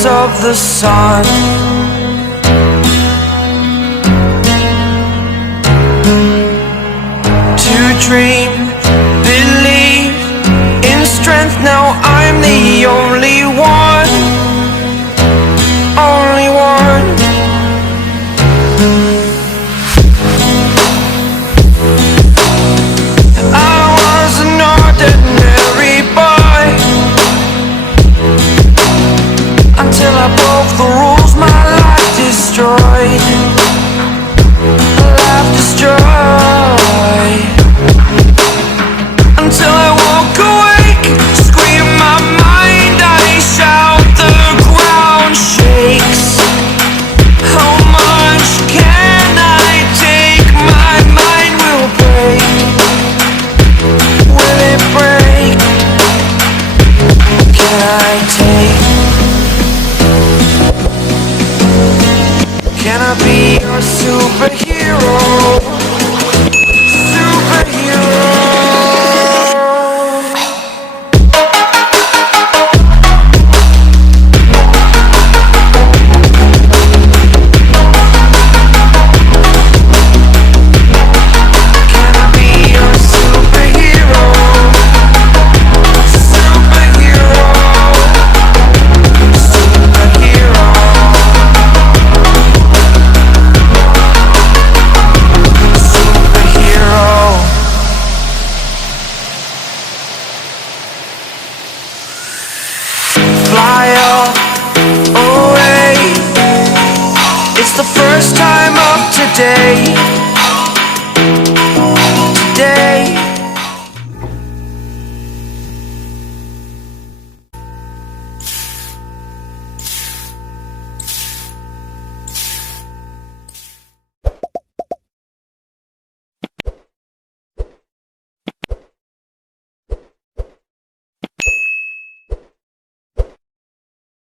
rays of the sun. To dream, believe in strength. Now I'm the only one, only one. I was an ordinary boy until I broke the rules. My life destroyed, life destroyed. Until I walk awake, scream my mind, I shout, the ground shakes. How much can I take? My mind will break. Will it break? Can I take? Can I be your superhero? Superhero. Fly away. It's the first time of today.